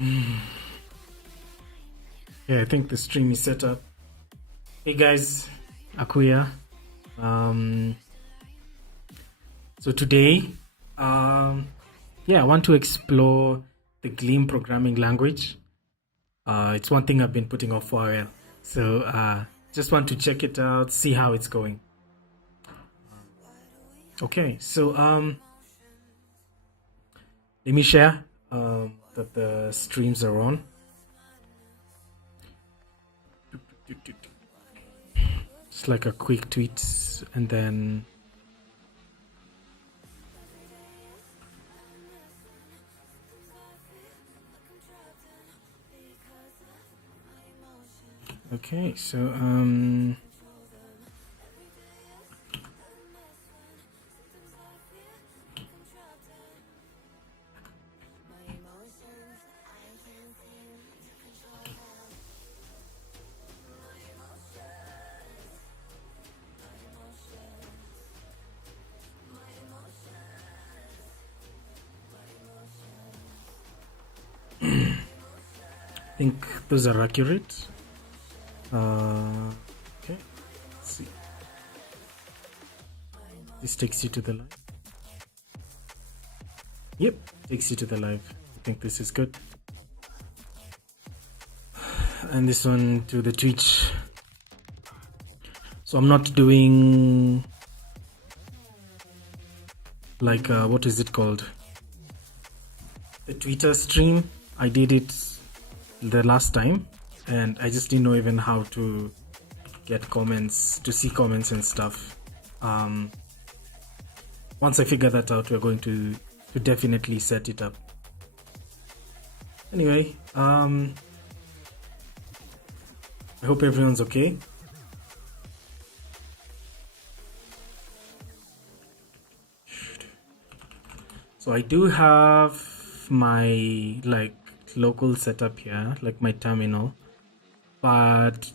Yeah, I think the stream is set up. Hey guys, Akuya. So today, I want to explore the Gleam programming language. It's one thing I've been putting off for a while. So just want to check it out, see how it's going. Okay, so let me share that the streams are on. Just like a quick tweet and then okay, so I think those are accurate. Okay, let's see. This takes you to the live. Yep, takes you to the live. I think this is good. And this one to the Twitch. So I'm not doing like what is it called? The Twitter stream. I did it the last time and I just didn't know even how to get comments, to see comments and stuff. Once I figure that out, we're going to definitely set it up. Anyway, I hope everyone's okay. So I do have my like local setup here, like my terminal, but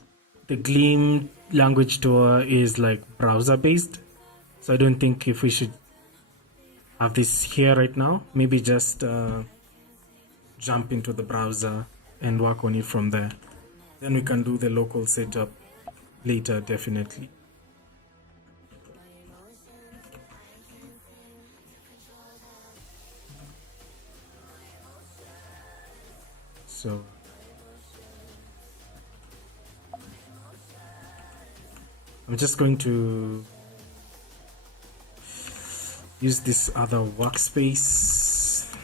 the Gleam language tour is like browser based. So I don't think if we should have this here right now, maybe just jump into the browser and work on it from there. Then we can do the local setup later, definitely. So I'm just going to use this other workspace.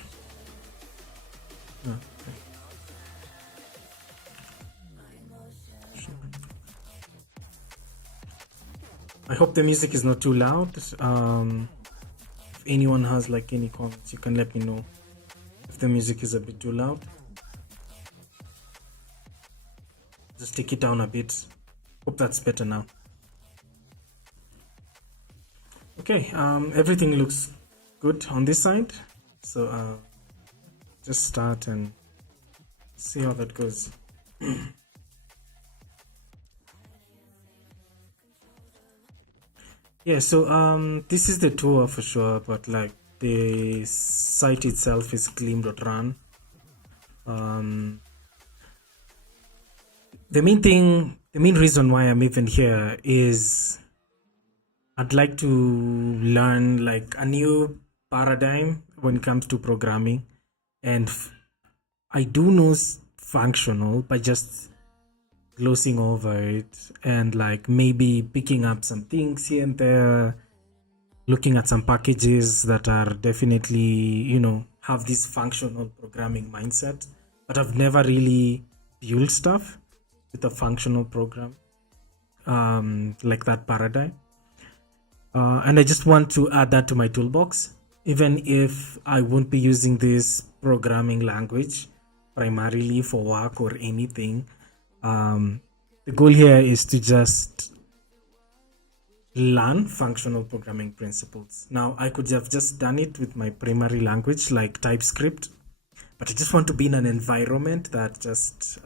Okay. I hope the music is not too loud. If anyone has like any comments, you can let me know if the music is a bit too loud. Just take it down a bit. Hope that's better now. Okay, everything looks good on this side. So just start and see how that goes. Yeah, so this is the tour for sure, but like the site itself is gleam.run. The main reason why I'm even here is I'd like to learn like a new paradigm when it comes to programming, and I do know functional by just glossing over it and like maybe picking up some things here and there, looking at some packages that are definitely, you know, have this functional programming mindset, but I've never really built stuff with a functional program like that paradigm. And I just want to add that to my toolbox, even if I won't be using this programming language primarily for work or anything. The goal here is to just learn functional programming principles. Now, I could have just done it with my primary language like TypeScript, but I just want to be in an environment that just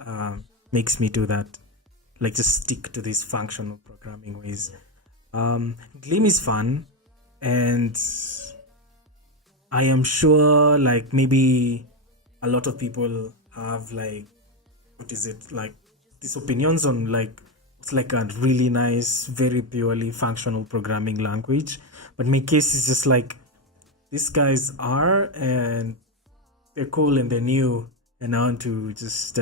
makes me do that, like just stick to these functional programming ways. Gleam is fun, and I am sure like maybe a lot of people have like, what is it, like these opinions on like it's like a really nice, very purely functional programming language. But my case is just like these guys are, and they're cool and they're new, and I want to just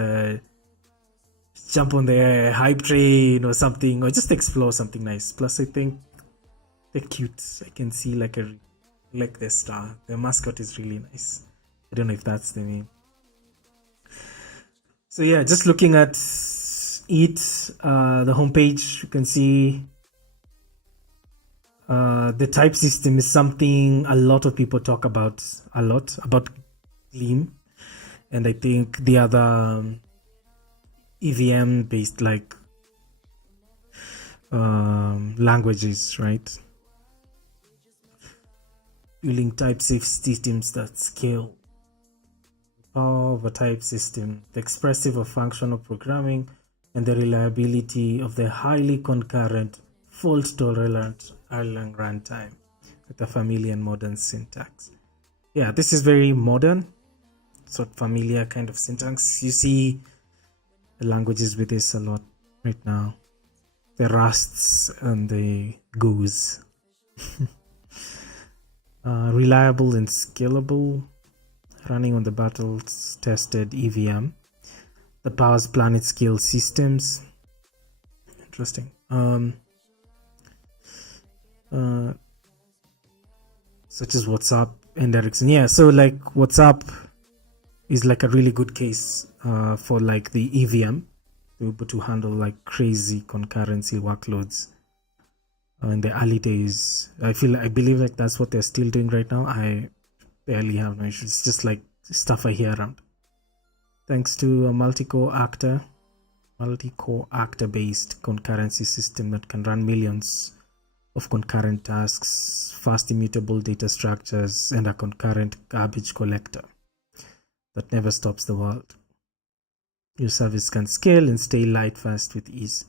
jump on the hype train or something, or just explore something nice. Plus, I think they're cute. I can see like their star. Their mascot is really nice. I don't know if that's the name. So yeah, just looking at it, the homepage, you can see the type system is something a lot of people talk about about Gleam, and I think the other EVM based like languages, right? Building type safe systems that scale. Power of a type system, the expressive or functional programming, and the reliability of the highly concurrent, fault-tolerant Erlang runtime with a familiar and modern syntax. Yeah, this is very modern, sort of familiar kind of syntax. You see the languages with this a lot right now. The Rusts and the Goos. Reliable and scalable, running on the battles tested EVM. The powers planet scale systems. Interesting. Such as WhatsApp and Ericsson. Yeah, so like WhatsApp is like a really good case for like the EVM to be able to handle like crazy concurrency workloads. In the early days, I believe like that's what they're still doing right now. I barely have no issues. It's just like stuff I hear around. Thanks to a multi-core actor based concurrency system that can run millions of concurrent tasks, fast immutable data structures, and a concurrent garbage collector that never stops the world. Your service can scale and stay light fast with ease.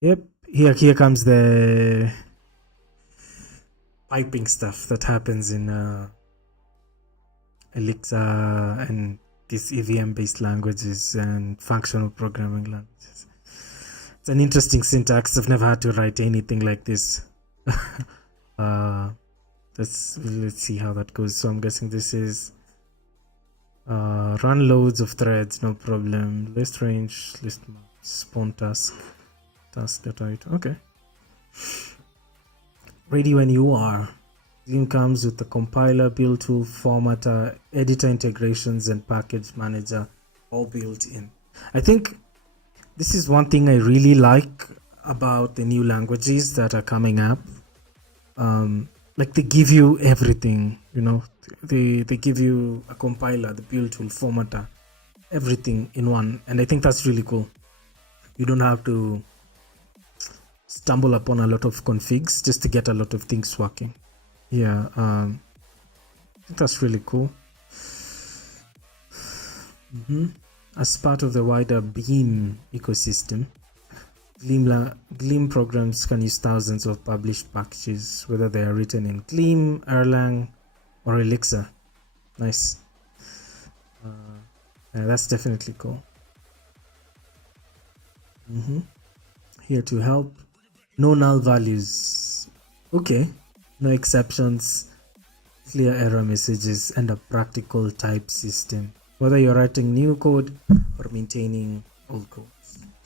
Yep, here comes the piping stuff that happens in Elixir and these EVM based languages and functional programming languages. It's an interesting syntax. I've never had to write anything like this. Let's see how that goes. So I'm guessing this is run loads of threads, no problem. List range, list spawn task data item. Okay. Ready when you are. Gleam comes with the compiler, build tool, formatter, editor integrations, and package manager all built in. I think this is one thing I really like about the new languages that are coming up. Like they give you everything, you know. They give you a compiler, the build tool, formatter, everything in one, and I think that's really cool. You don't have to stumble upon a lot of configs just to get a lot of things working. Yeah, I think that's really cool. As part of the wider Beam ecosystem, Gleam programs can use thousands of published packages, whether they are written in Gleam, Erlang, or Elixir. Nice. Yeah, that's definitely cool. Here to help. No null values. Okay. No exceptions, clear error messages, and a practical type system. Whether you're writing new code or maintaining old code,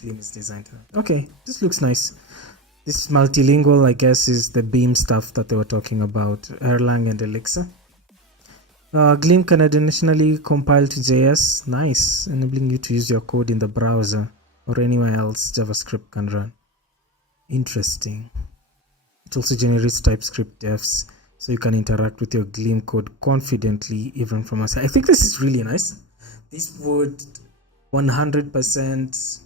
Gleam is designed to. Okay, this looks nice. This multilingual, I guess, is the Beam stuff that they were talking about, Erlang and Elixir. Gleam can additionally compile to JS. Nice, enabling you to use your code in the browser or anywhere else JavaScript can run. Interesting. It also generates TypeScript defs, so you can interact with your Gleam code confidently, even from outside. I think this is really nice. This would 100%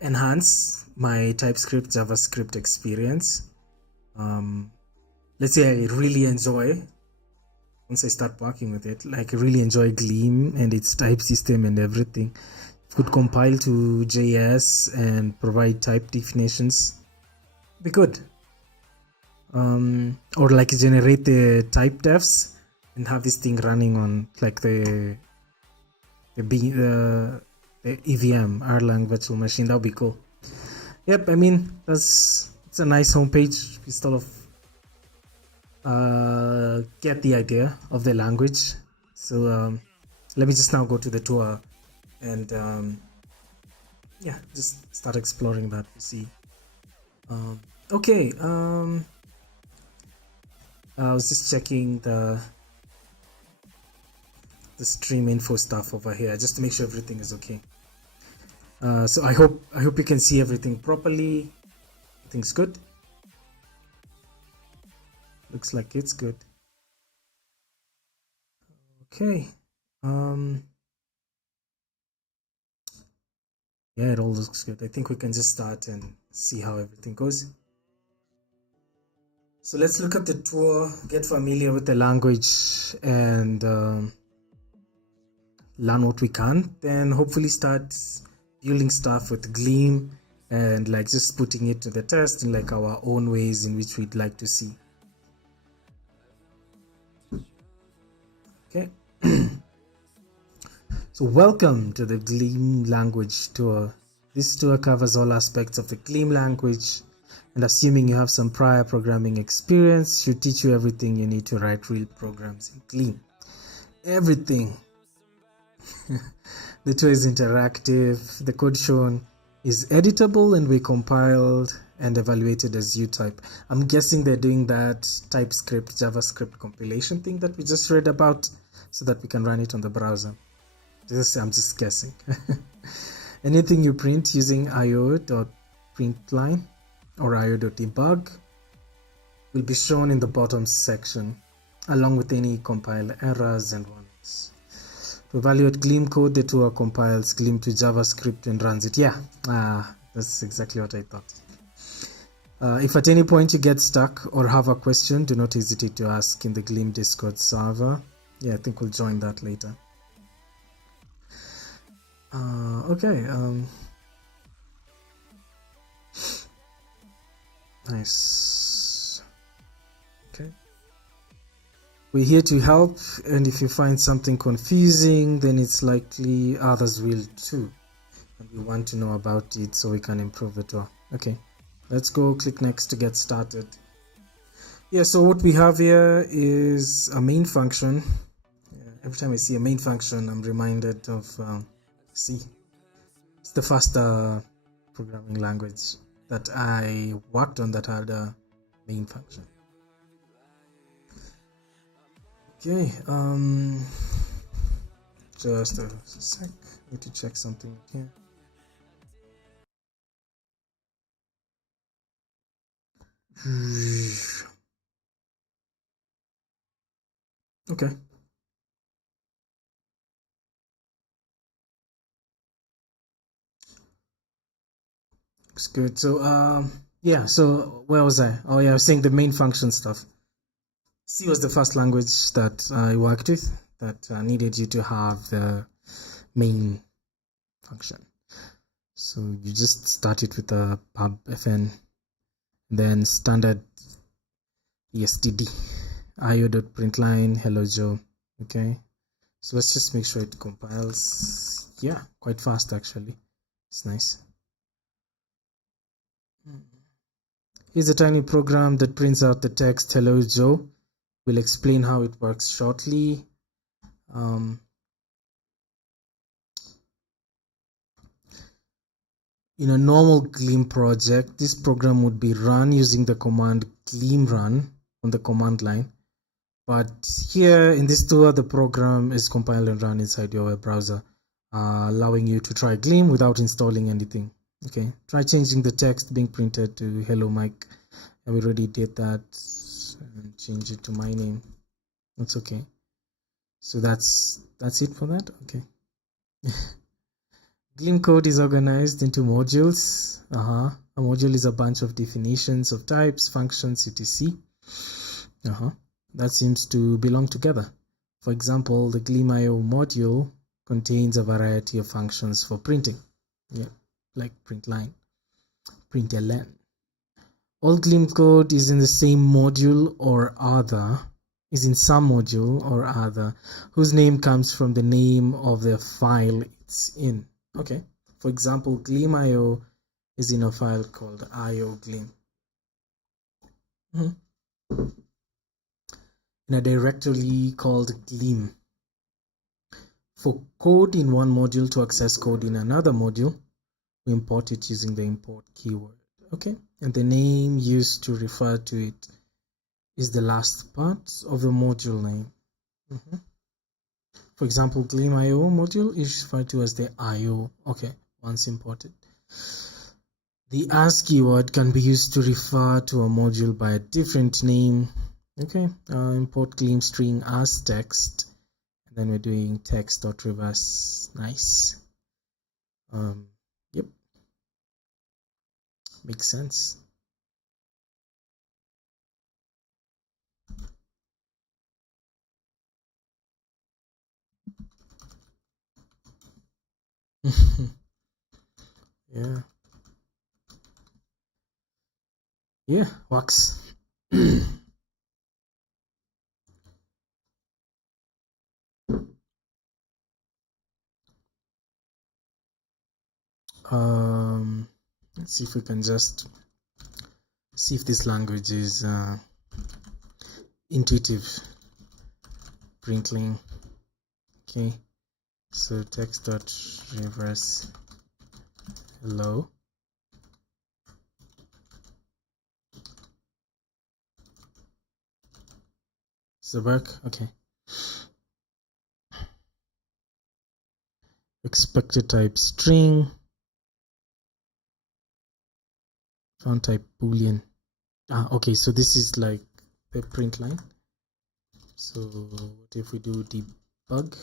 enhance my TypeScript JavaScript experience. Let's say I really enjoy, once I start working with it, like I really enjoy Gleam and its type system and everything. It could compile to JS and provide type definitions. Be good. Or like generate the type defs and have this thing running on like the the EVM, Erlang virtual machine. That would be cool. Yep, I mean, it's a nice homepage. We sort of get the idea of the language. So let me just now go to the tour and yeah, just start exploring that to see. Okay, I was just checking the stream info stuff over here just to make sure everything is okay. So I hope you can see everything properly. Everything's good. Looks like it's good. Okay. Yeah, it all looks good. I think we can just start and see how everything goes. So let's look at the tour, get familiar with the language, and learn what we can. Then hopefully start building stuff with Gleam and like just putting it to the test in like our own ways in which we'd like to see. Okay. So welcome to the Gleam Language tour. This tour covers all aspects of the Gleam language, and assuming you have some prior programming experience, should teach you everything you need to write real programs in Gleam. Everything. The tour is interactive. The code shown is editable and we compiled and evaluated as you type. I'm guessing they're doing that TypeScript, JavaScript compilation thing that we just read about so that we can run it on the browser. I'm just guessing. Anything you print using io.println or io.debug will be shown in the bottom section along with any compile errors and warnings. To evaluate Gleam code, the tour compiles Gleam to JavaScript and runs it. Yeah, that's exactly what I thought. If at any point you get stuck or have a question, do not hesitate to ask in the Gleam Discord server. Yeah, I think we'll join that later. Okay. Nice. Okay. We're here to help, and if you find something confusing, then it's likely others will too. And we want to know about it so we can improve the tour. Okay. Let's go click next to get started. Yeah, so what we have here is a main function. Every time I see a main function, I'm reminded of C. It's the first programming language that I worked on that had a main function. Okay, just a sec. Need to check something here. Okay. Looks good. So yeah, so where was I? Oh yeah, I was saying the main function stuff. C was the first language that I worked with that needed you to have the main function. So you just start it with a pub fn, then standard estd io.println hello Joe. Okay, so let's just make sure it compiles. Yeah, quite fast actually. It's nice. Here's a tiny program that prints out the text hello Joe. We'll explain how it works shortly. In a normal Gleam project, this program would be run using the command gleam run on the command line. But here in this tour, the program is compiled and run inside your web browser, allowing you to try Gleam without installing anything. Okay, try changing the text being printed to hello Mike. I already did that and change it to my name. That's okay. So that's it for that. Okay. Gleam code is organized into modules. A module is a bunch of definitions of types, functions, etc. That seems to belong together. For example, the Gleam.io module contains a variety of functions for printing. Yeah, like println, println. All Gleam code is in the same module or other is in some module or other, whose name comes from the name of the file it's in. Okay, for example, Gleam.io is in a file called iogleam. In a directory called Gleam. For code in one module to access code in another module, we import it using the import keyword. Okay, and the name used to refer to it is the last part of the module name. For example, Gleam.io module is referred to as the IO. Okay, once imported. The as keyword can be used to refer to a module by a different name. Okay, import Gleam string as text, and then we're doing text.reverse. Nice. Yep, makes sense. Yeah, works. Let's see if we can just see if this language is intuitive. Println. Okay, so text.reverse hello. Does it work? Okay. Expected type string. Found type boolean. Okay, so this is like the print line. So what if we do debug?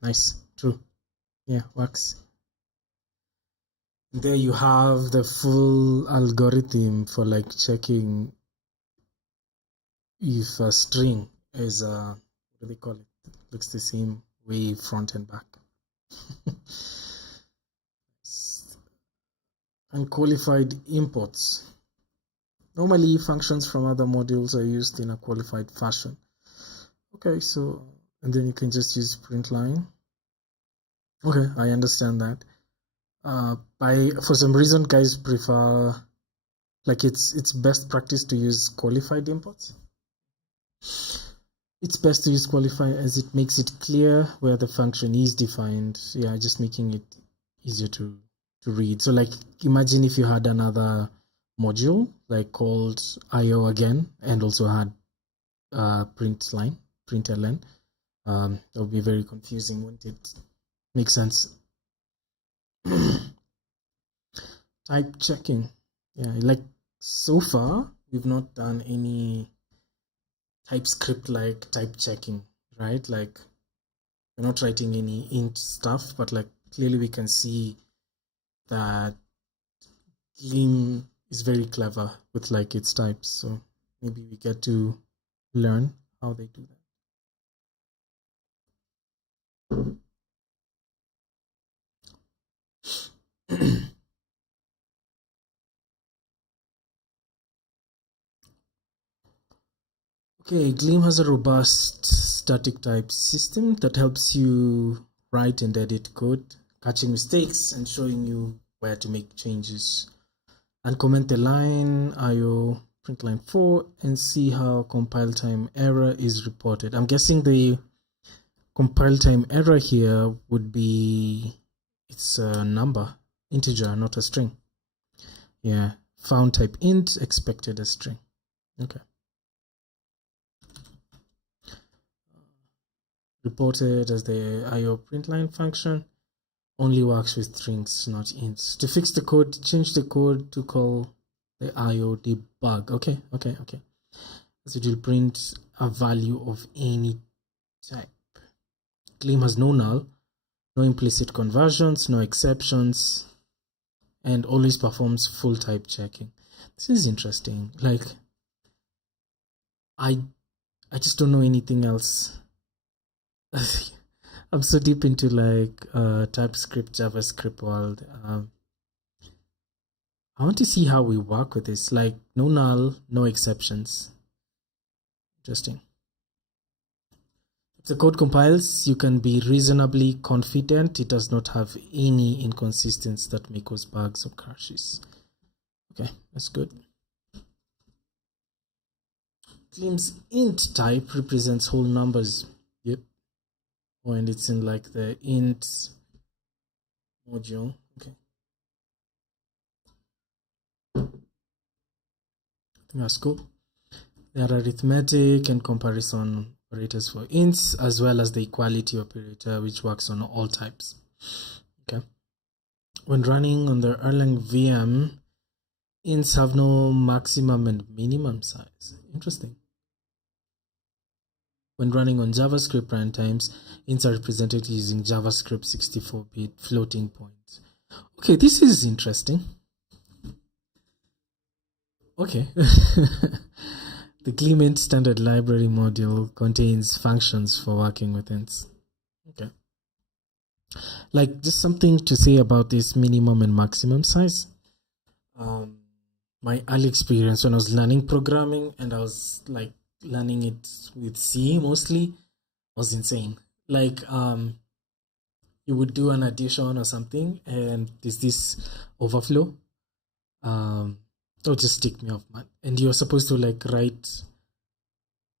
Nice, true. Yeah, works. There you have the full algorithm for like checking if a string is what do they call it? Looks the same way front and back. Unqualified imports. Normally functions from other modules are used in a qualified fashion. Okay, so and then you can just use print line. Okay, I understand that. For some reason guys prefer, like, it's best practice to use qualified imports. It's best to use qualify as it makes it clear where the function is defined. Yeah, just making it easier to read. So like imagine if you had another module like called IO again and also had println. That would be very confusing, wouldn't it? Makes sense. Type checking. Yeah, like so far we've not done any TypeScript like type checking, right? Like we're not writing any int stuff, but like clearly we can see that Gleam is very clever with like its types. So maybe we get to learn how they do that. Okay, Gleam has a robust static type system that helps you write and edit code, catching mistakes and showing you where to make changes. And comment the line IO print line 4 and see how compile time error is reported. I'm guessing the compile time error here would be, it's a number, integer, not a string. Yeah, found type int, expected a string. Okay. Reported as the IO println function, only works with strings, not ints. To fix the code, change the code to call the IO debug. Okay. So it will print a value of any type. Gleam has no null, no implicit conversions, no exceptions, and always performs full type checking. This is interesting. Like, I just don't know anything else. I'm so deep into like TypeScript, JavaScript world. I want to see how we work with this. Like no null, no exceptions. Interesting. the code compiles, you can be reasonably confident it does not have any inconsistencies that may cause bugs or crashes. Okay, that's good. Gleam's int type represents whole numbers. Yep. Oh, and it's in like the int module. Okay. I think that's cool. There are arithmetic and comparison operators for ints, as well as the equality operator, which works on all types. Okay. When running on the Erlang VM, ints have no maximum and minimum size. Interesting. When running on JavaScript runtimes, ints are represented using JavaScript 64-bit floating point. Okay, this is interesting. Okay. The Gleam int standard library module contains functions for working with ints. Okay. Like, just something to say about this minimum and maximum size. My early experience when I was learning programming and I was like learning it with C mostly was insane. Like, you would do an addition or something and there's this overflow. That would just tick me off, man. And you're supposed to like write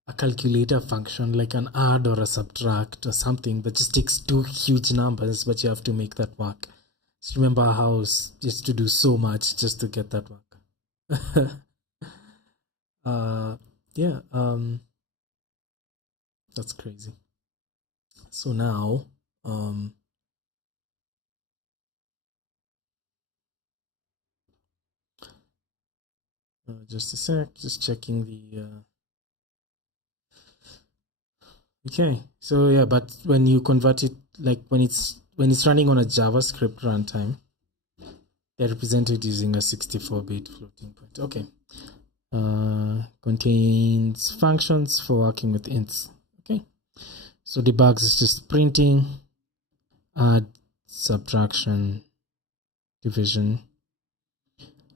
a calculator function like an add or a subtract or something that just takes two huge numbers, but you have to make that work. Just remember how just to do so much just to get that work. Yeah, that's crazy. So now, just a sec, just checking the, okay, so yeah, but when you convert it, like when it's running on a JavaScript runtime, they're represented using a 64-bit floating point. Okay. Contains functions for working with ints. Okay. So debugs is just printing, add, subtraction, division.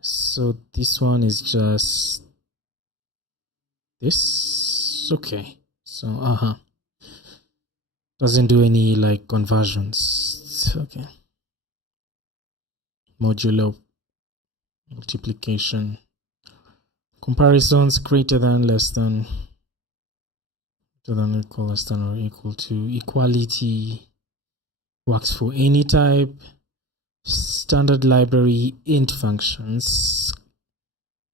So this one is just this. Okay. So doesn't do any like conversions. Okay. Modulo multiplication, comparisons greater than, less than, equal, less than or equal to, equality works for any type, standard library, int functions,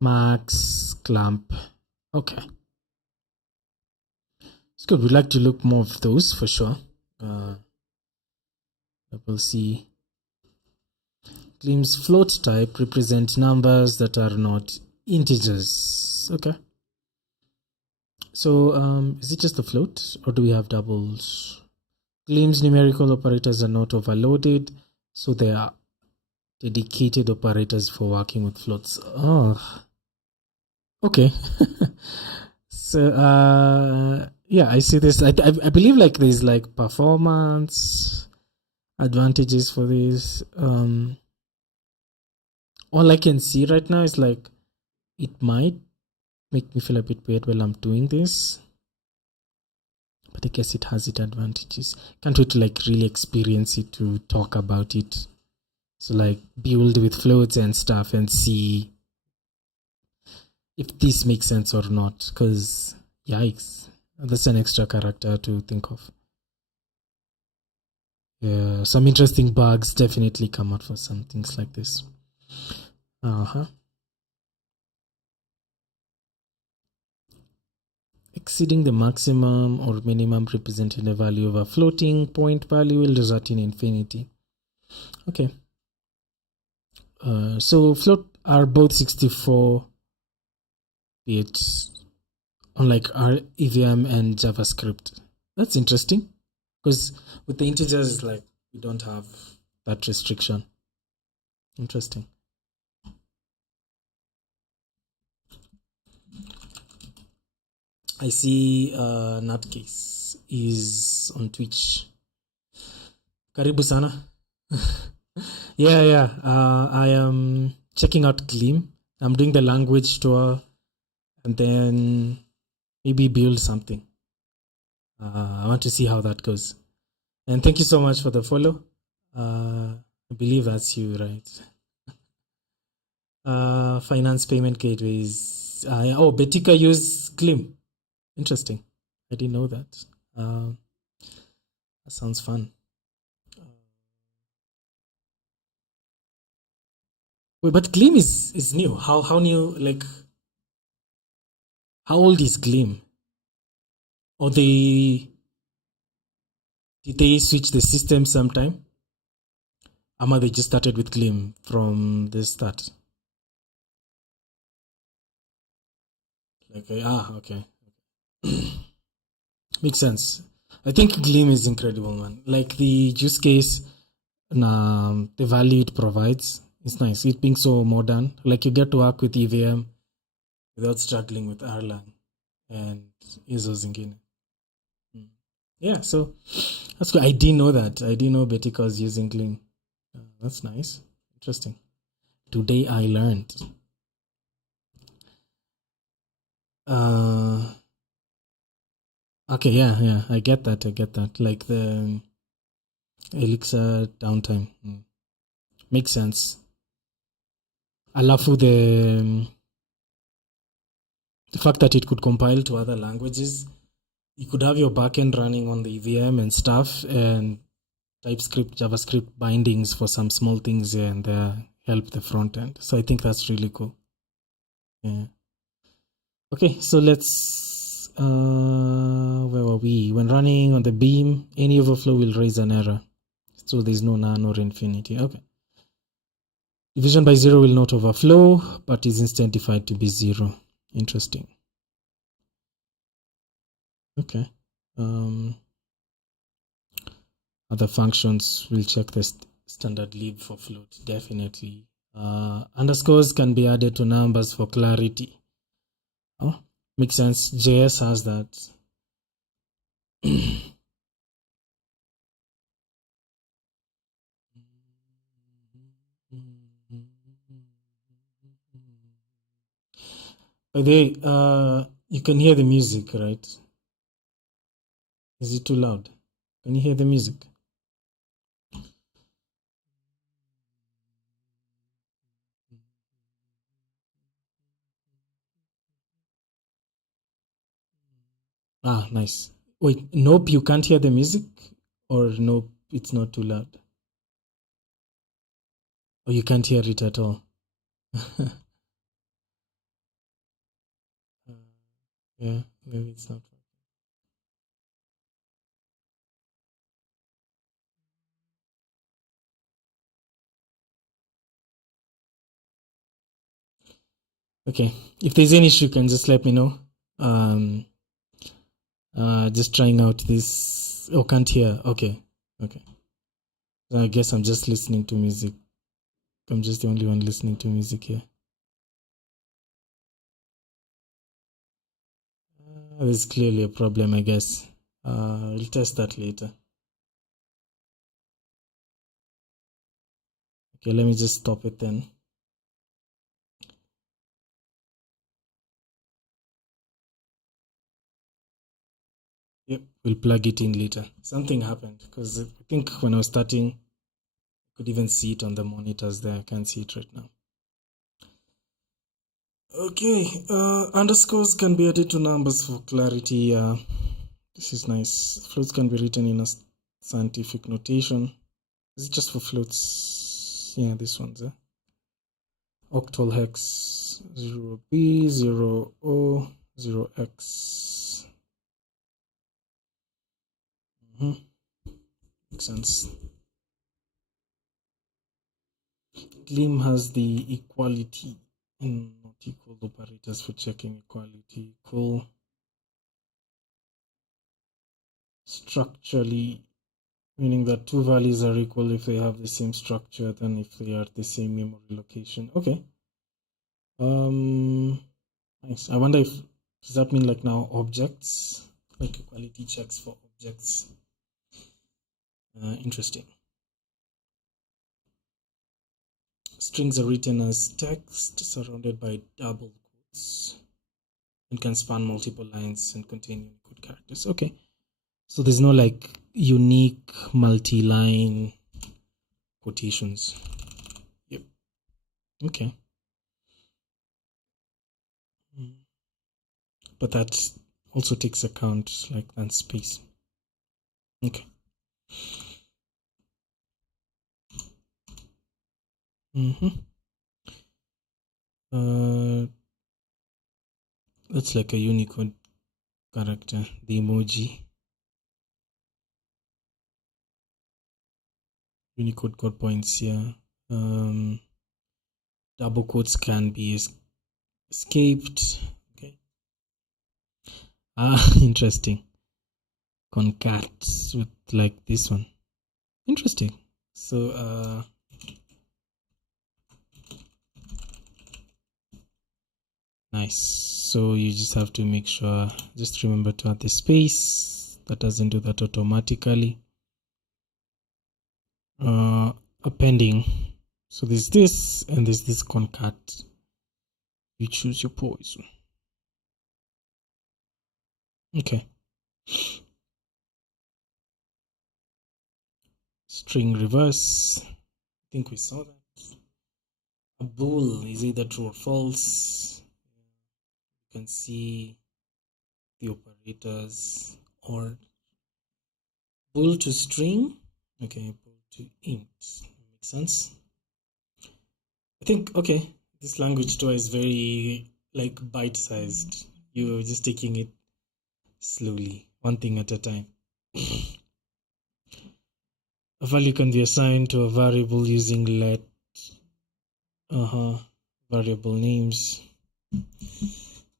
max, clamp. Okay, it's good. We'd like to look more of those for sure. We'll see. Gleam's float type represents numbers that are not integers. Okay. So is it just the float or do we have doubles? Gleam's numerical operators are not overloaded, so they are dedicated operators for working with floats. Oh, okay. So yeah, I see this. I believe like there's like performance advantages for this. All I can see right now is like it might make me feel a bit weird while I'm doing this, but I guess it has its advantages. Can't wait to like really experience it, to talk about it. So like build with floats and stuff and see if this makes sense or not, because yikes, that's an extra character to think of. Yeah, some interesting bugs definitely come out for some things like this. Exceeding the maximum or minimum representing the value of a floating point value will result in infinity. Okay. So float are both 64 bits, unlike our EVM and JavaScript. That's interesting, because with the integers, like, we don't have that restriction. Interesting. I see Nutcase is on Twitch. Karibu sana. Yeah. I am checking out Gleam. I'm doing the language tour and then maybe build something. I want to see how that goes. And thank you so much for the follow. I believe that's you, right? Finance payment gateways. Betika use Gleam. Interesting. I didn't know that. That sounds fun. Wait, but Gleam is new. How new? Like, how old is Gleam? Or did they switch the system sometime? Ama they just started with Gleam from the start. Like, okay. Makes sense. I think Gleam is incredible, man. Like the use case, the value it provides is nice. It being so modern, like you get to work with EVM without struggling with Erlang and ISO Zingine. Yeah, so that's good. I didn't know that. I didn't know Betika was using Gleam. That's nice. Interesting. Today I learned. Okay, yeah. I get that. Like the Elixir downtime. Makes sense. Alafu the fact that it could compile to other languages, you could have your backend running on the EVM and stuff, and TypeScript, JavaScript bindings for some small things here and there help the front end. So I think that's really cool. Yeah. Okay, so let's where were we? When running on the beam, any overflow will raise an error. So there's no none or infinity. Okay. Division by 0 will not overflow, but is instead defined to be 0. Interesting. Okay. Other functions will check the standard lib for float. Definitely. Underscores can be added to numbers for clarity. Oh, makes sense. JS has that. By the way, you can hear the music, right? Is it too loud? Can you hear the music? Nice. Wait, nope, you can't hear the music? Or nope, it's not too loud? Or you can't hear it at all? Yeah, maybe it's not. Okay, if there's any issue, you can just let me know. Just trying out this. Oh, can't hear. Okay. So I guess I'm just listening to music. I'm just the only one listening to music here. There's clearly a problem, I guess. We'll test that later. Okay, let me just stop it then. Yep, we'll plug it in later. Something happened because I think when I was starting, I could even see it on the monitors there. I can't see it right now. Okay, underscores can be added to numbers for clarity. This is nice. Floats can be written in a scientific notation. Is it just for floats? Yeah, this one's octal hex 0b 0o 0x. Makes sense. Gleam has the equality and not equal operators for checking equality. Cool. Structurally, meaning that two values are equal if they have the same structure than if they are at the same memory location. Okay. Nice. I wonder if does that mean like now objects, like equality checks for objects. Interesting. Strings are written as text surrounded by double quotes and can span multiple lines and contain Unicode characters. Okay. So there's no like unique multi-line quotations. Yep. Okay. But that also takes account like that space. Okay. That's like a Unicode character, the emoji. Unicode code points here. Double quotes can be escaped. Okay. Interesting. Concats with like this one. Interesting. So nice. So you just have to make sure, just remember to add the space. That doesn't do that automatically. Appending. So there's this and there's this concat. You choose your poison. Okay. String reverse. I think we saw that. A bool is either true or false. You can see the operators, or bool to string. Okay, bool to int. Makes sense. I think, okay, this language too is very like bite-sized. You're just taking it slowly, one thing at a time. A value can be assigned to a variable using let variable names.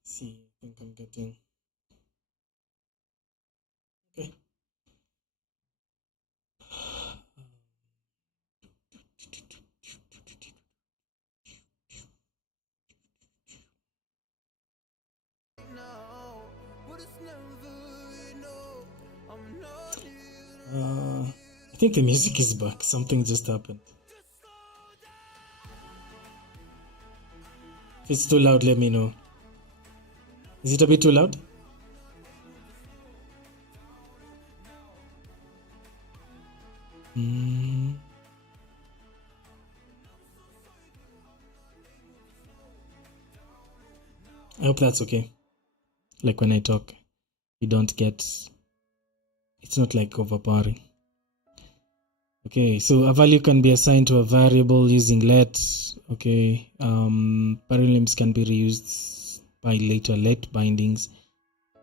See, I think I'm getting okay. I think the music is back. Something just happened. If it's too loud, let me know. Is it a bit too loud? I hope that's okay. Like when I talk, you don't get, it's not like overpowering. Okay, so a value can be assigned to a variable using let. Okay, parallelisms can be reused by later let bindings,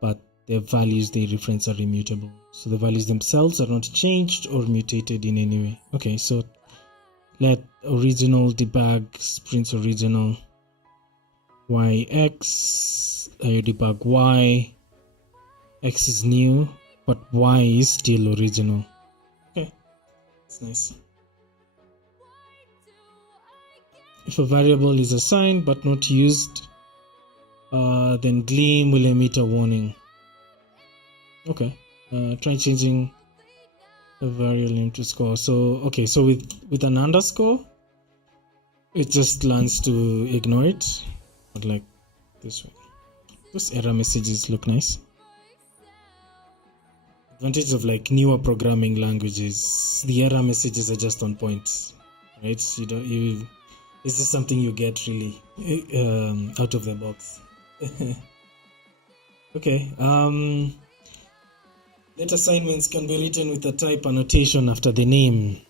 but the values they reference are immutable. So the values themselves are not changed or mutated in any way. Okay, so let original debug prints original yx, debug y, x is new, but y is still original. Okay, that's nice. If a variable is assigned but not used, then Gleam will emit a warning. Okay, try changing the variable name to score. So okay, so with an underscore, it just learns to ignore it, but like this way. Those error messages look nice. Advantage of like newer programming languages, the error messages are just on point, right? This is something you get really out of the box. Okay. Let assignments can be written with a type annotation after the name.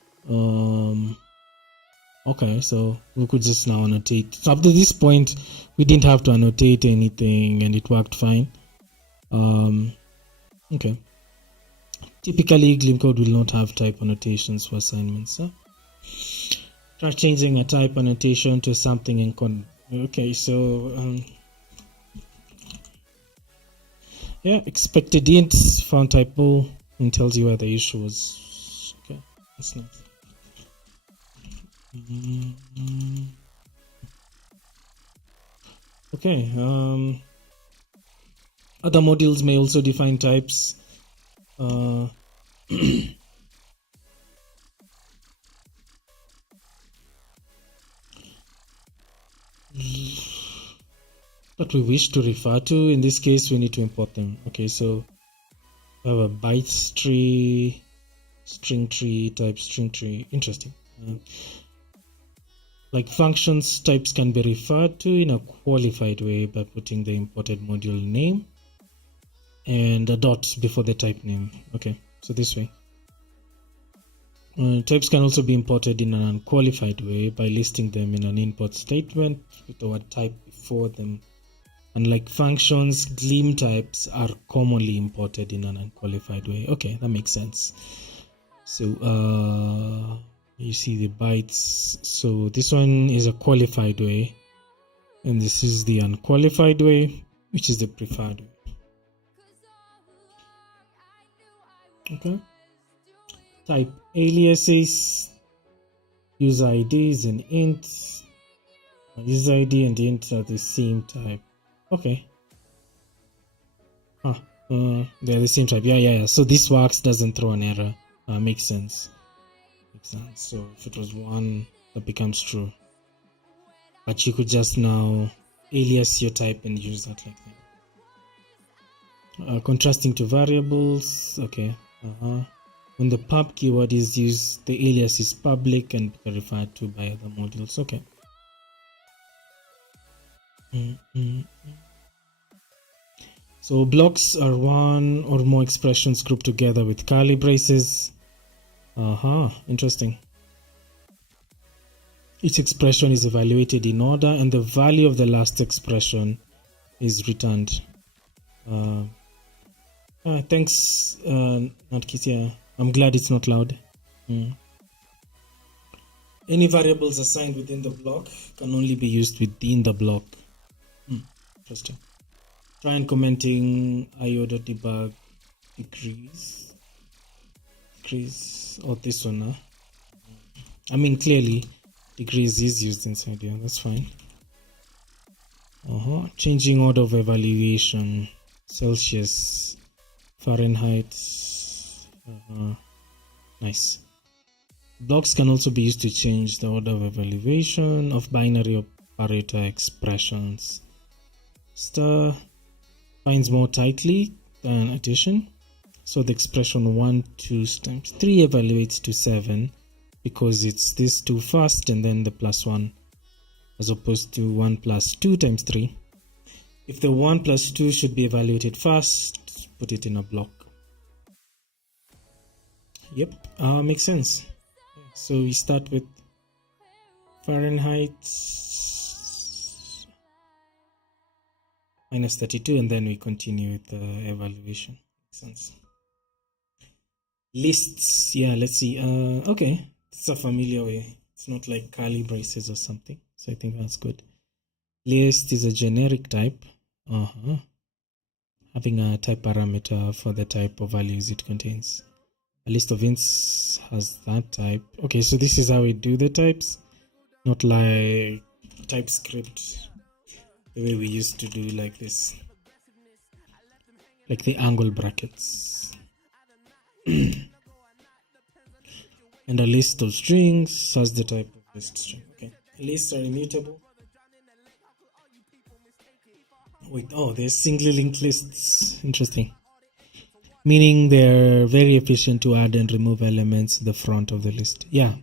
Okay, so we could just now annotate. So up to this point, we didn't have to annotate anything, and it worked fine. Okay. Typically, Gleam code will not have type annotations for assignments. Huh? Try changing a type annotation to something in code. Okay, so yeah, expected int, found typo, and tells you where the issue was. Okay, that's nice. Okay, other modules may also define types. That we wish to refer to. In this case, we need to import them. Okay, so I have a bytes tree, string tree, type string tree. Interesting. Like functions types can be referred to in a qualified way by putting the imported module name and a dot before the type name. Okay, so this way. Types can also be imported in an unqualified way by listing them in an import statement with the word type before them. Unlike functions, Gleam types are commonly imported in an unqualified way. Okay, that makes sense. So you see the bytes. So this one is a qualified way, and this is the unqualified way, which is the preferred way. Okay. Type aliases, user IDs and ints. User ID and int are the same type. Okay. They're the same type. Yeah. So this works, doesn't throw an error. Makes sense. So if it was 1, that becomes true. But you could just now alias your type and use that like that. Contrasting to variables. Okay. When the pub keyword is used, the alias is public and referred to by other modules. Okay. So blocks are one or more expressions grouped together with curly braces. Interesting. Each expression is evaluated in order and the value of the last expression is returned. Thanks, Natkisia. I'm glad it's not loud. Any variables assigned within the block can only be used within the block. Interesting. Try and commenting io.debug decrease or this one. I mean, clearly decrease is used inside here. That's fine. Changing order of evaluation. Celsius, Fahrenheit. Nice. Blocks can also be used to change the order of evaluation of binary operator expressions. Star binds more tightly than addition, so the expression 1 2 times 3 evaluates to 7 because it's this 2 first and then the plus 1, as opposed to 1 plus 2 times 3. If the 1 plus 2 should be evaluated first, put it in a block. Yep, makes sense. So we start with Fahrenheit minus 32 and then we continue with the evaluation. Makes sense. Lists, yeah, let's see. Okay, it's a familiar way. It's not like curly braces or something, so I think that's good. List is a generic type. Having a type parameter for the type of values it contains. A list of ints has that type. Okay, so this is how we do the types, not like TypeScript, the way we used to do like this, like the angle brackets. And a list of strings has the type of list string. Okay, lists are immutable. Wait, there's singly linked lists. Interesting. Meaning they're very efficient to add and remove elements in the front of the list. Yeah.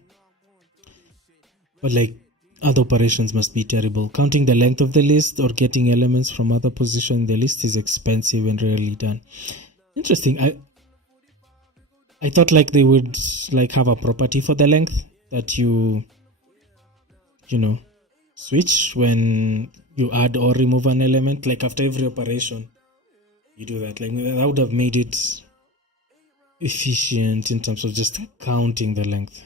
But like other operations must be terrible. Counting the length of the list or getting elements from other positions in the list is expensive and rarely done. Interesting. I thought like they would like have a property for the length that you switch when you add or remove an element, like after every operation you do that. Like that would have made it efficient in terms of just counting the length,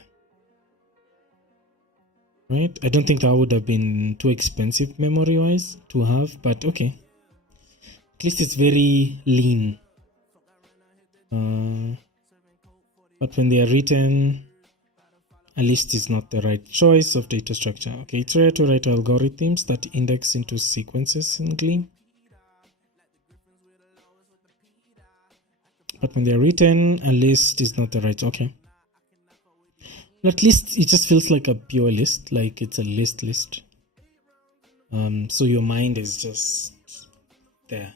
right? I don't think that would have been too expensive memory wise to have, but okay, at least it's very lean. But when they are written, a list is not the right choice of data structure. Okay, it's rare to write algorithms that index into sequences in Gleam. But when they're written, a list is not the right. Okay. But at least it just feels like a pure list, like it's a list. So your mind is just there.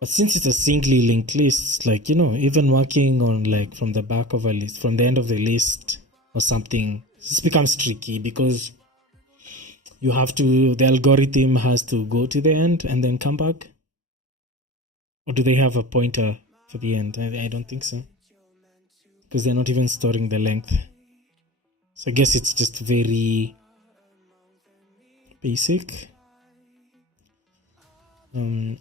But since it's a singly linked list, like, even working on like from the back of a list, from the end of the list or something, this becomes tricky because the algorithm has to go to the end and then come back. Or do they have a pointer for the end? I don't think so, because they're not even storing the length. So I guess it's just very basic.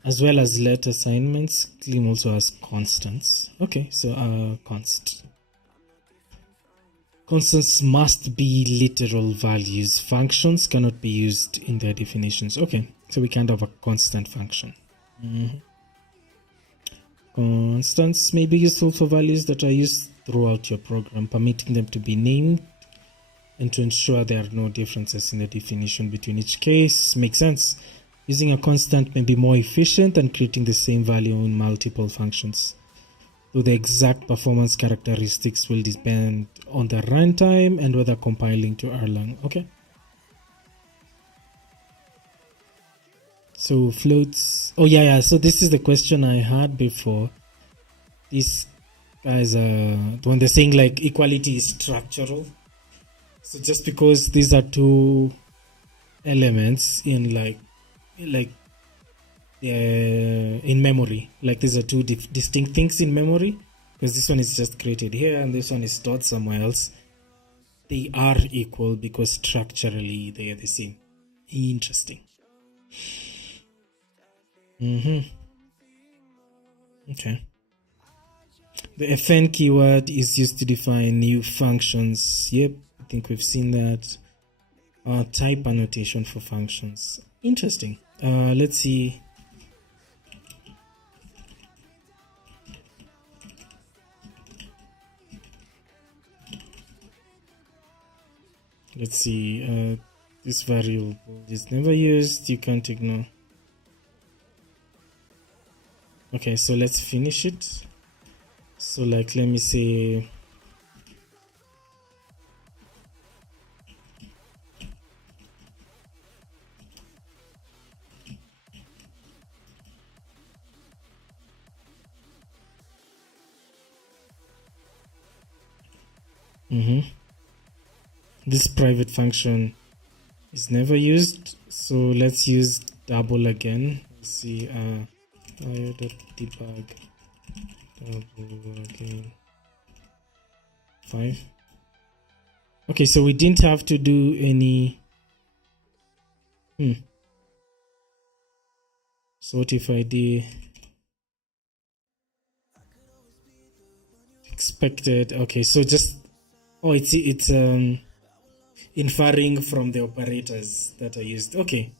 As well as let assignments, Gleam also has constants. Okay, so constants must be literal values. Functions cannot be used in their definitions. Okay, so we can't have a constant function. Constants may be useful for values that are used throughout your program, permitting them to be named and to ensure there are no differences in the definition between each case. Makes sense. Using a constant may be more efficient than creating the same value in multiple functions, though the exact performance characteristics will depend on the runtime and whether compiling to Erlang. Okay. So floats. Oh yeah. So this is the question I had before. These guys when they're saying like equality is structural. So just because these are two elements in in memory, like these are two distinct things in memory, because this one is just created here and this one is stored somewhere else, they are equal because structurally they are the same. Interesting. Okay. The fn keyword is used to define new functions. Yep, I think we've seen that. Type annotation for functions. Interesting. Let's see. Let's see. This variable is never used. You can't ignore. Okay, so let's finish it. So like, let me say this private function is never used, so let's use double again. Let's see, debug double again 5. Okay, so we didn't have to do any so what if I did expected? Okay, so just it's inferring from the operators that are used. Okay,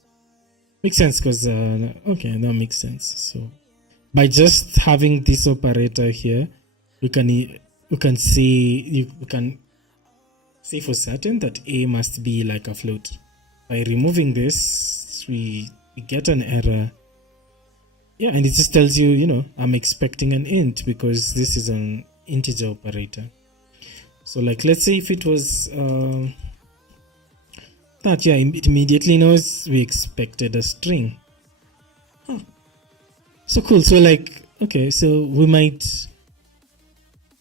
makes sense, because okay, that makes sense. So by just having this operator here, we can say for certain that A must be like a float. By removing this, we get an error. Yeah, and it just tells you, I'm expecting an int because this is an integer operator. So like, let's say if it was that, yeah, it immediately knows we expected a string. So cool. So like, okay, so we might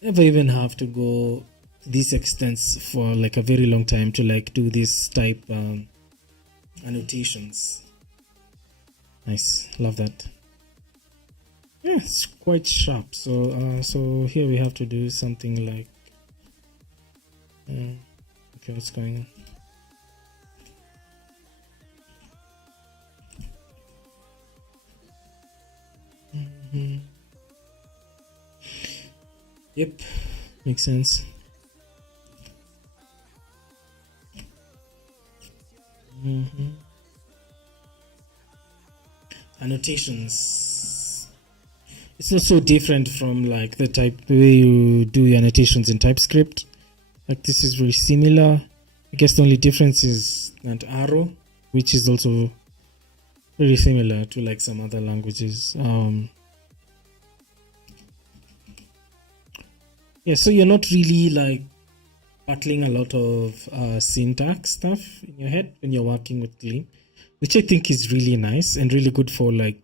never even have to go to these extents for like a very long time to like do this type annotations. Nice, love that. Yeah, it's quite sharp. So so here we have to do something like okay, what's going on? Yep, makes sense. Annotations. It's not so different from like the way you do your annotations in TypeScript. Like this is very similar. I guess the only difference is that arrow, which is also very similar to like some other languages. Yeah, so you're not really like battling a lot of syntax stuff in your head when you're working with Gleam, which I think is really nice and really good for like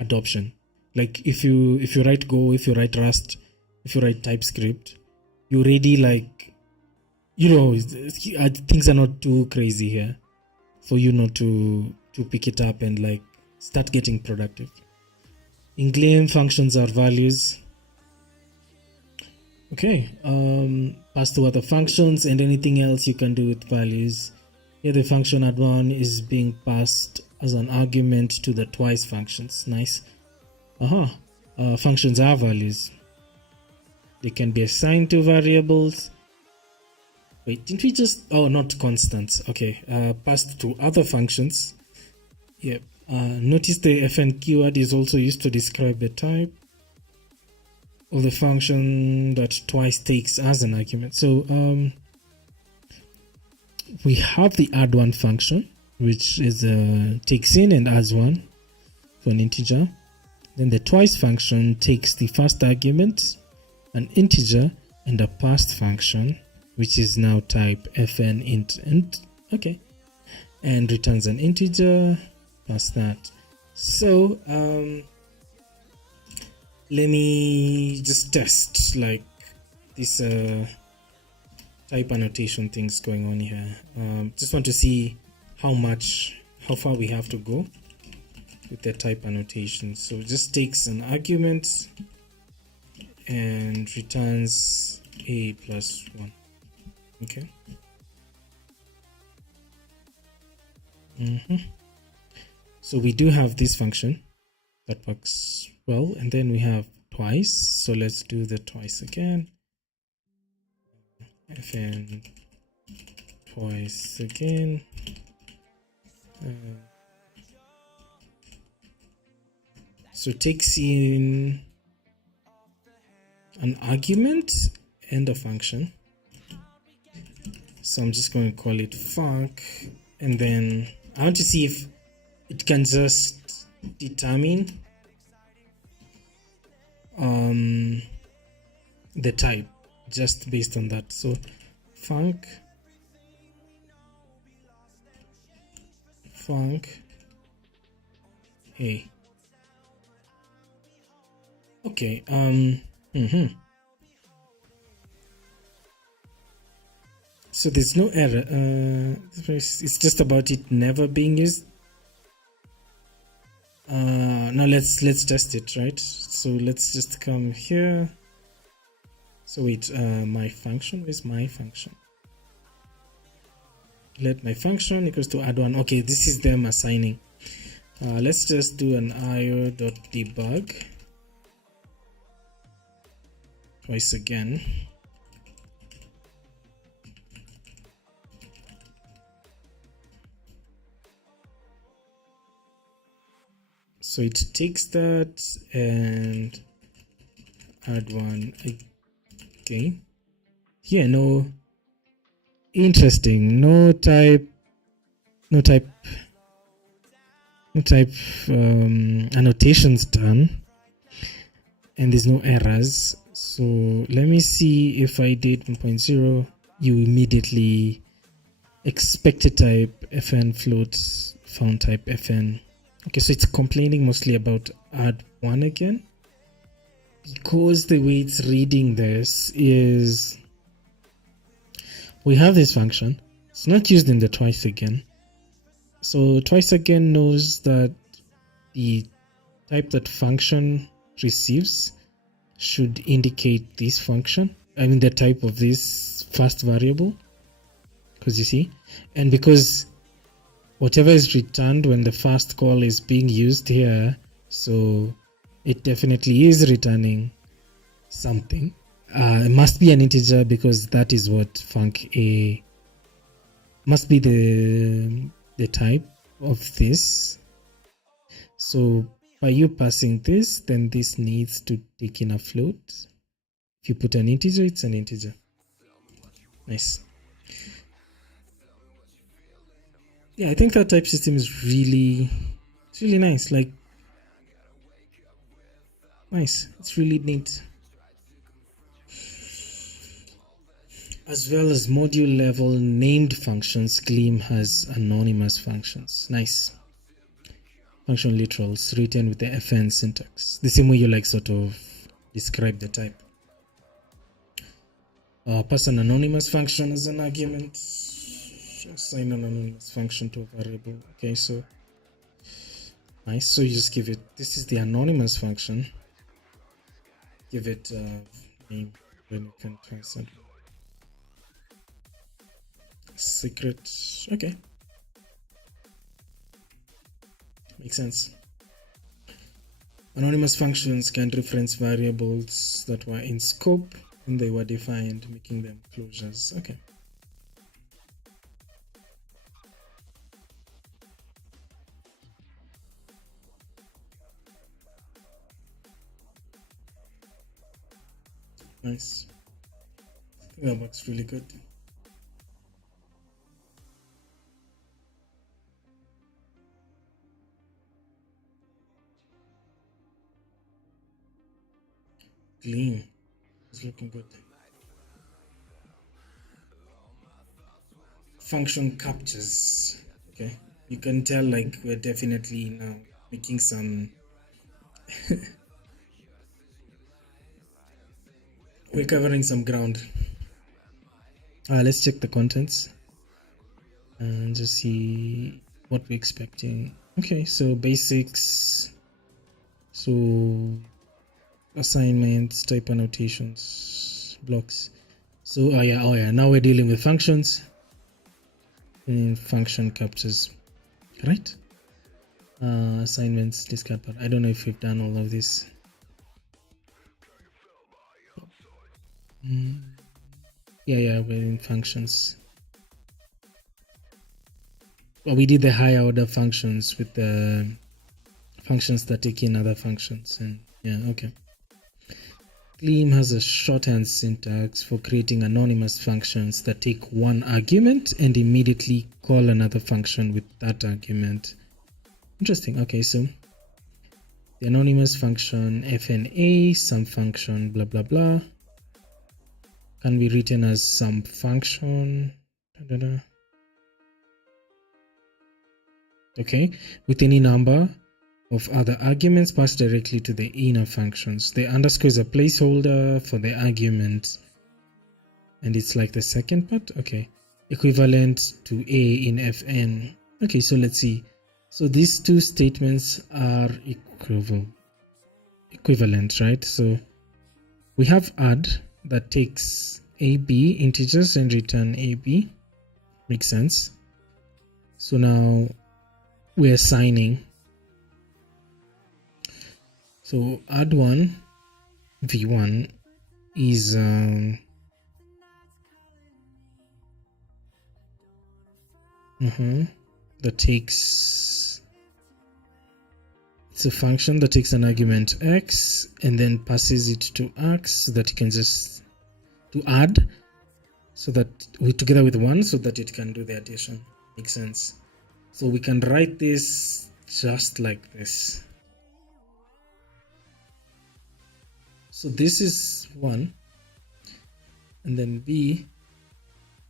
adoption. Like if you write Go, if you write Rust, if you write TypeScript, you already like, things are not too crazy here for you not to pick it up and like start getting productive. In Gleam, functions are values. Okay, pass to other functions and anything else you can do with values. Here the function add1 is being passed as an argument to the twice functions. Nice. Functions are values. They can be assigned to variables. Wait, didn't we just... Oh, not constants. Okay, passed to other functions. Yep. Notice the fn keyword is also used to describe the type of the function that twice takes as an argument. So we have the add1 function, which is takes in and adds 1 for an integer. Then the twice function takes the first argument, an integer, and a passed function, which is now type fn int, okay, and returns an integer past that. So let me just test like this type annotation things going on here. Just want to see how far we have to go with the type annotation. So it just takes an argument and returns a plus 1. Okay. So we do have this function that works well, and then we have twice. So let's do the twice again. Fn twice again. So it takes in an argument and a function. So I'm just going to call it func, and then I want to see if it can just determine the type just based on that. So func hey, okay, so there's no error. It's just about it never being used. Now let's test it, right? So let's just come here. So wait, my function is my function. Let my function equals to add1. Okay, this is them assigning. Let's just do an io.debug twice again. So it takes that and add 1 again. Yeah, no, interesting. No type annotations done, and there's no errors. So let me see if I did 1.0. You immediately expected type fn float found type fn. Okay, so it's complaining mostly about add 1 again, because the way it's reading this is we have this function. It's not used in the twice again. So twice again knows that the type that function receives should indicate this function. I mean the type of this first variable, because you see, and because whatever is returned when the first call is being used here, so it definitely is returning something. It must be an integer, because that is what func a must be the type of this. So by you passing this, then this needs to take in a float. If you put an integer, it's an integer. Nice. Yeah, I think that type system is really nice. Like, nice. It's really neat. As well as module level named functions, Gleam has anonymous functions. Nice. function literals written with the FN syntax, the same way you like sort of describe the type. Pass an anonymous function as an argument. Assign an anonymous function to a variable. Okay, so nice. So you just give it, this is the anonymous function. Give it name, then you can try something. Secret. Okay, makes sense. Anonymous functions can reference variables that were in scope when they were defined, making them closures. Okay. Nice. I think that works really good. Gleam is looking good. Function captures. Okay, you can tell like we're definitely now making some we're covering some ground. Let's check the contents and just see what we're expecting. Okay, so basics, so assignments, type annotations, blocks. So oh yeah, now we're dealing with functions and function captures, right? Assignments, discard part. I don't know if we've done all of this. Yeah, we're in functions. Well, we did the higher order functions with the functions that take in other functions, and yeah, okay. Gleam has a shorthand syntax for creating anonymous functions that take one argument and immediately call another function with that argument. Interesting. Okay, so the anonymous function fna some function blah blah blah can be written as some function okay, with any number of other arguments passed directly to the inner functions. The underscore is a placeholder for the argument, and it's like the second part. Okay, equivalent to a in fn. Okay, so let's see. So these two statements are equivalent, right? So we have add that takes ab integers and return ab. Makes sense. So now we're assigning. So add one v1 is that takes, it's a function that takes an argument x and then passes it to x so that you can just to add, so that we together with 1 so that it can do the addition. Makes sense. So we can write this just like this. So this is 1, and then b,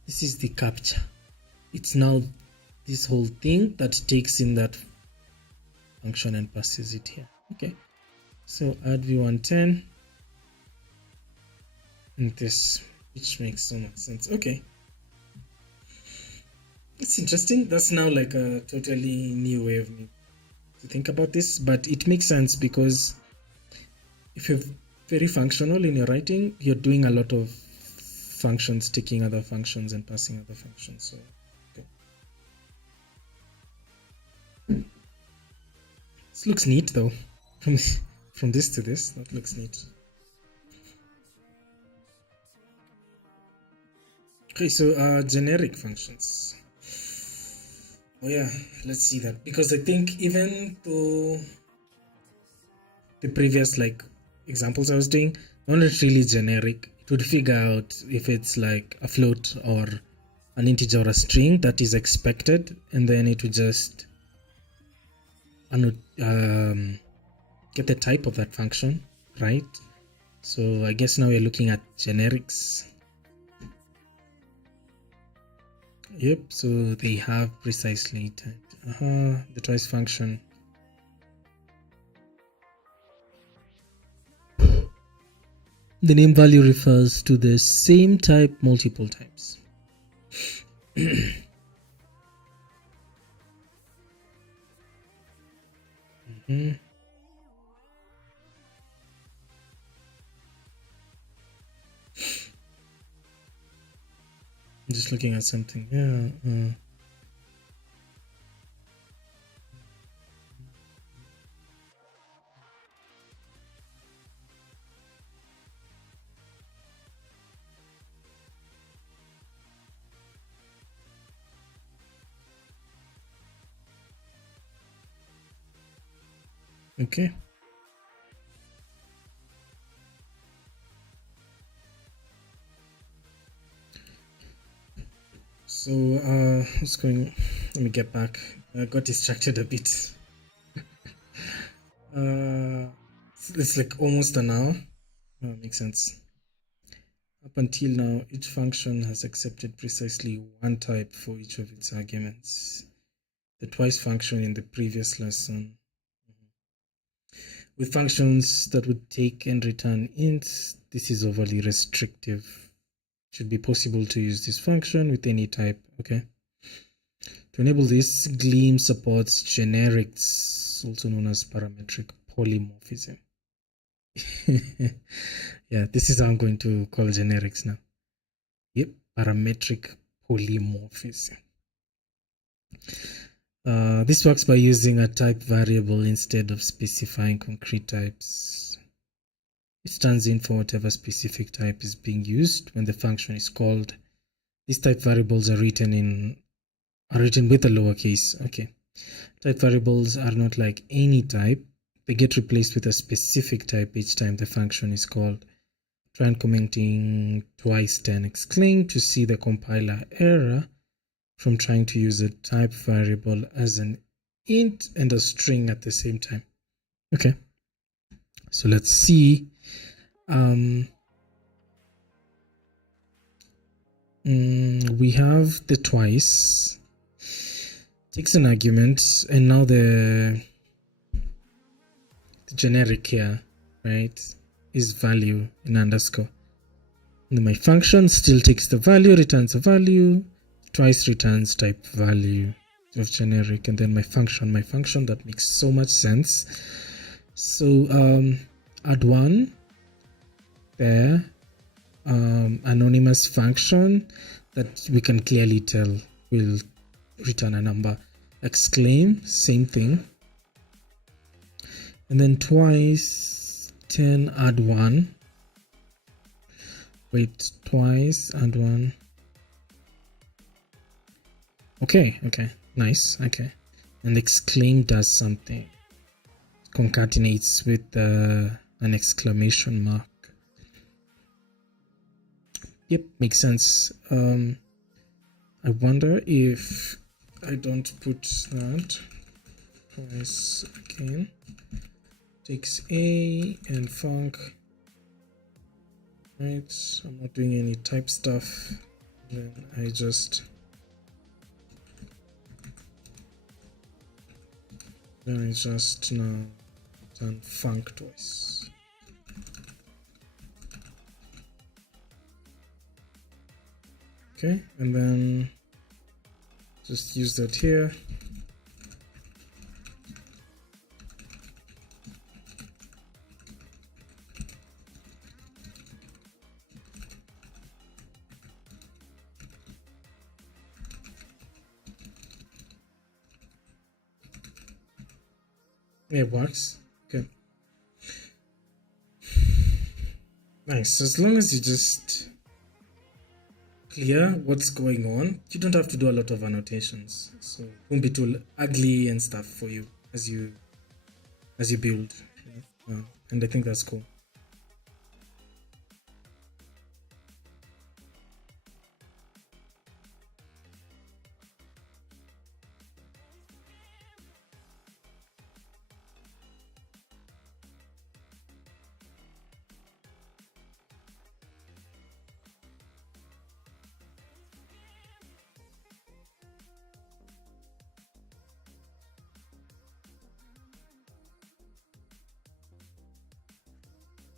this is the capture. It's now this whole thing that takes in that function and passes it here. Okay, so add v110 and this, which makes so much sense. Okay, it's interesting. That's now like a totally new way of me to think about this, but it makes sense because if you're very functional in your writing, you're doing a lot of functions taking other functions and passing other functions. So okay. This looks neat though. From this to this, that looks neat. Okay, so generic functions. Oh yeah, let's see that, because I think even though the previous like examples I was doing, not really generic, it would figure out if it's like a float or an integer or a string that is expected, and then it would just get the type of that function, right? So I guess now we're looking at generics. Yep, so they have precisely typed the twice function The name value refers to the same type multiple times. I'm just looking at something. Yeah. Okay. So what's going on? Let me get back. I got distracted a bit. It's like almost an hour. Makes sense. Up until now, each function has accepted precisely one type for each of its arguments. The twice function in the previous lesson. With functions that would take and return ints, this is overly restrictive. It should be possible to use this function with any type, okay? To enable this, Gleam supports generics, also known as parametric polymorphism. Yeah, this is how I'm going to call generics now. Yep, parametric polymorphism. This works by using a type variable instead of specifying concrete types. It stands in for whatever specific type is being used when the function is called. These type variables are written with a lowercase. Okay. Type variables are not like any type. They get replaced with a specific type each time the function is called. Try commenting twice 10 exclaim to see the compiler error from trying to use a type variable as an int and a string at the same time. Okay. So let's see. We have the twice takes an argument, and now the generic here, right, is value in underscore. And then my function still takes the value, returns a value, twice returns type value of generic, and then my function. That makes so much sense. So add one there, anonymous function that we can clearly tell will return a number. Exclaim, same thing. And then twice 10 add 1. Wait, twice add 1. Okay, nice. Okay, and exclaim does something, concatenates with an exclamation mark. Yep, makes sense. I wonder if I don't put that twice again. Takes a and func. Right, I'm not doing any type stuff. Then I just now done func twice. Okay, and then just use that here. It works. Okay. Nice. As long as you just clear what's going on, you don't have to do a lot of annotations. So it won't be too ugly and stuff for you as you build. And I think that's cool.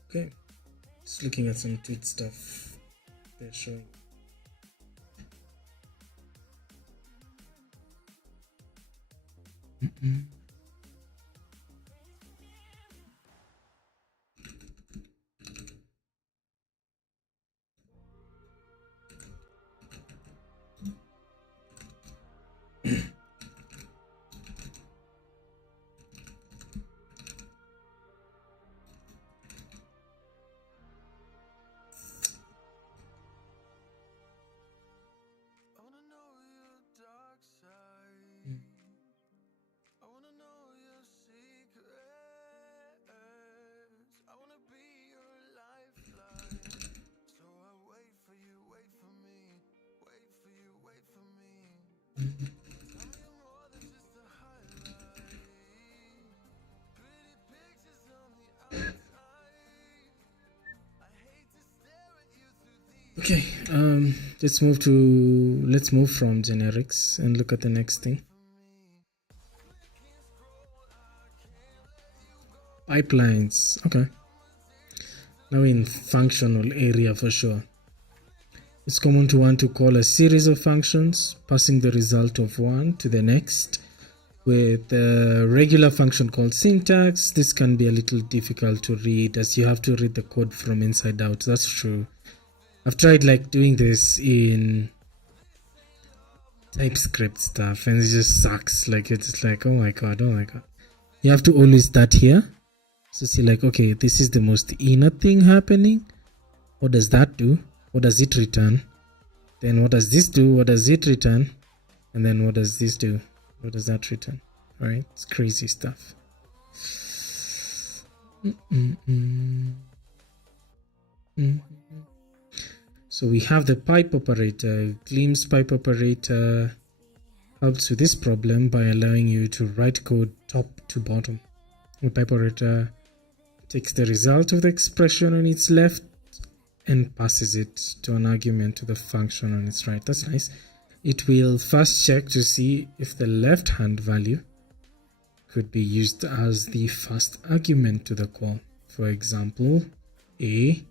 Okay, Just looking at some tweet stuff they're showing. Okay, let's move from generics and look at the next thing. Pipelines. Okay, now in functional area for sure. It's common to want to call a series of functions, passing the result of one to the next. With a regular function called syntax, this can be a little difficult to read as you have to read the code from inside out. That's true. I've tried like doing this in TypeScript stuff and it just sucks. Like it's like, oh my god. You have to always start here. So see like, okay, this is the most inner thing happening. What does that do? What does it return? Then what does this do? What does it return? And then what does this do? What does that return? All right, it's crazy stuff. So we have the pipe operator. Gleam's pipe operator helps with this problem by allowing you to write code top to bottom. The pipe operator takes the result of the expression on its left and passes it to an argument to the function on its right. That's nice. It will first check to see if the left hand value could be used as the first argument to the call. For example, A,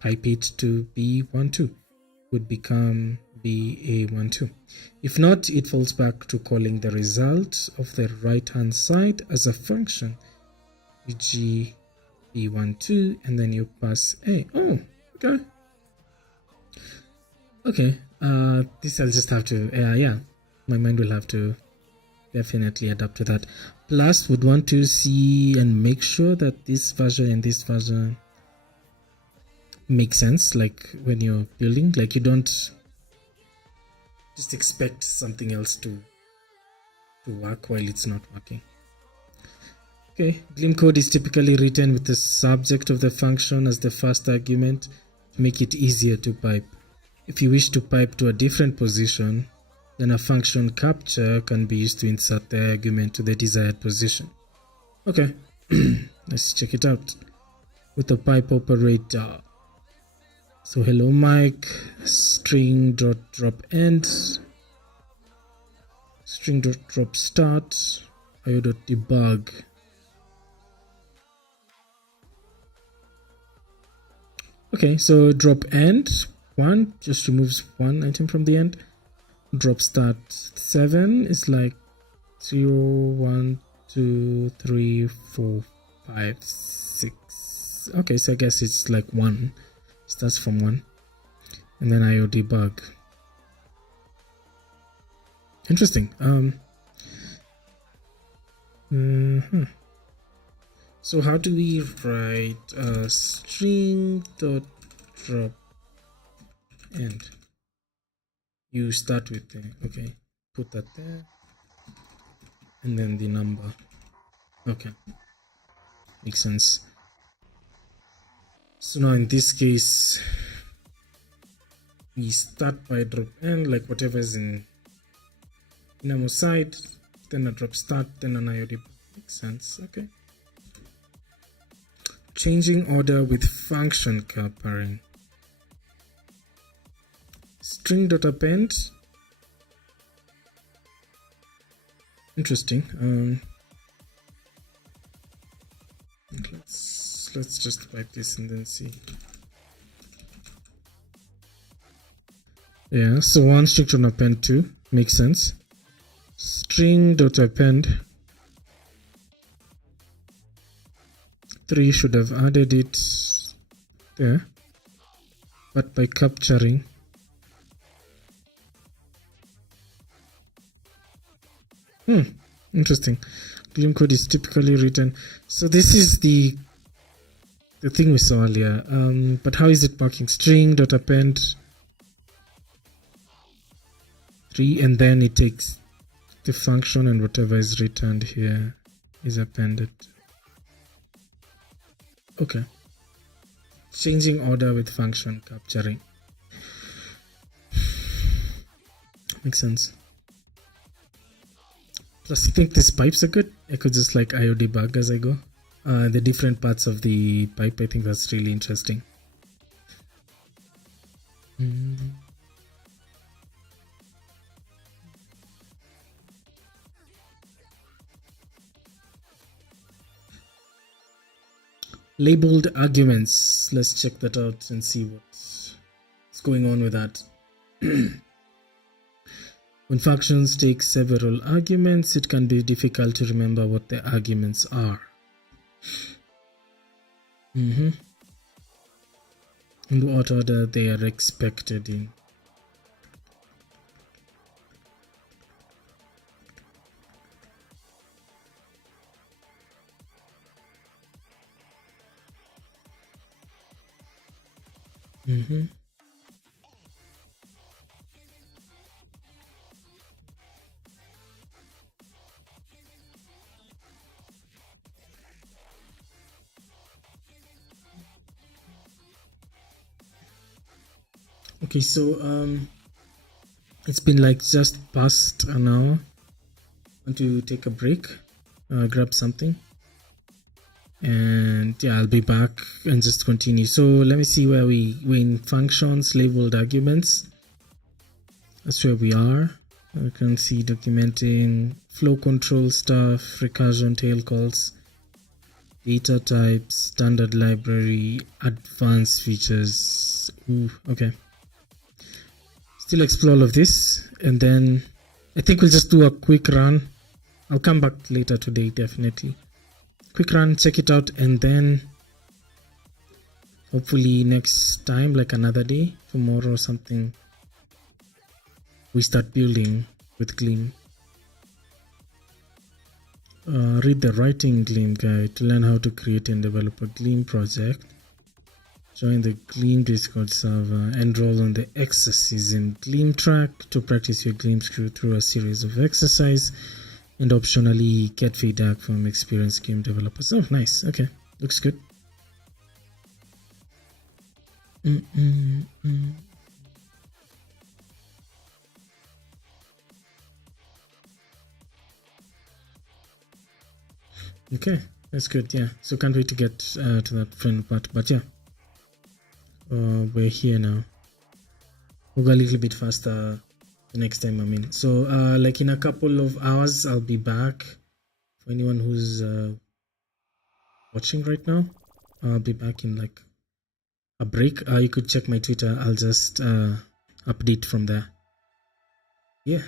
pipe it to B12 would become BA12. If not, it falls back to calling the result of the right hand side as a function, e.g. B12, and then you pass A. Oh, okay. Okay, this I'll just have to, yeah, my mind will have to definitely adapt to that. Plus, would want to see and make sure that this version and this version make sense, like when you're building, like you don't just expect something else to work while it's not working. Okay, Gleam code is typically written with the subject of the function as the first argument to make it easier to pipe. If you wish to pipe to a different position, then a function capture can be used to insert the argument to the desired position. Okay, let's check it out with the pipe operator. So hello Mike, string.drop_end, string.drop_start, io.debug. Okay, so drop end 1 just removes one item from the end. Drop start 7 is like 0, 1, 2, 3, 4, 5, 6. Okay, so I guess it's like 1. Starts from 1. And then IO debug. Interesting. So how do we write a string.drop end? You start with the, okay, put that there, and then the number. Okay, makes sense. So now in this case, we start by drop end, like whatever is in dynamo side, then a drop start, then an IOD. Makes sense. Okay. Changing order with function pairing. String.append. Interesting. Let's just wipe this and then see. Yeah, so one string.append 2 makes sense. String.append 3 should have added it there, but by capturing interesting. Gleam code is typically written. So this is the thing we saw earlier. But how is it working? String.append 3, and then it takes the function and whatever is returned here is appended. Okay. Changing order with function capturing. Makes sense. Plus, I think these pipes are good. I could just like IO debug as I go. The different parts of the pipe, I think that's really interesting. Labeled arguments. Let's check that out and see what's going on with that. When functions take several arguments, it can be difficult to remember what the arguments are. In what order they are expected in. Okay, so it's been like just past an hour. I want to take a break, grab something, and yeah, I'll be back and just continue. So let me see where we're in functions, labeled arguments. That's where we are. I can see documenting flow control stuff, recursion tail calls, data types, standard library, advanced features. Ooh, okay. Still explore all of this, and then I think we'll just do a quick run. I'll come back later today, definitely. Quick run, check it out, and then hopefully next time, like another day, tomorrow or something, we start building with Gleam. Read the Writing Gleam guide to learn how to create and develop a Gleam project. Join the Gleam Discord server. Enroll on the exercise in Gleam track to practice your Gleam script through a series of exercises, and optionally get feedback from experienced game developers. Oh, nice. Okay, looks good. Okay, that's good. Yeah, so can't wait to get to that friend part. But yeah, we're here now. We'll go a little bit faster the next time I'm in. So like in a couple of hours, I'll be back. For anyone who's watching right now, I'll be back in like a break. You could check my Twitter. I'll just update from there. Yeah.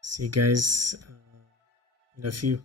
See you guys in a few.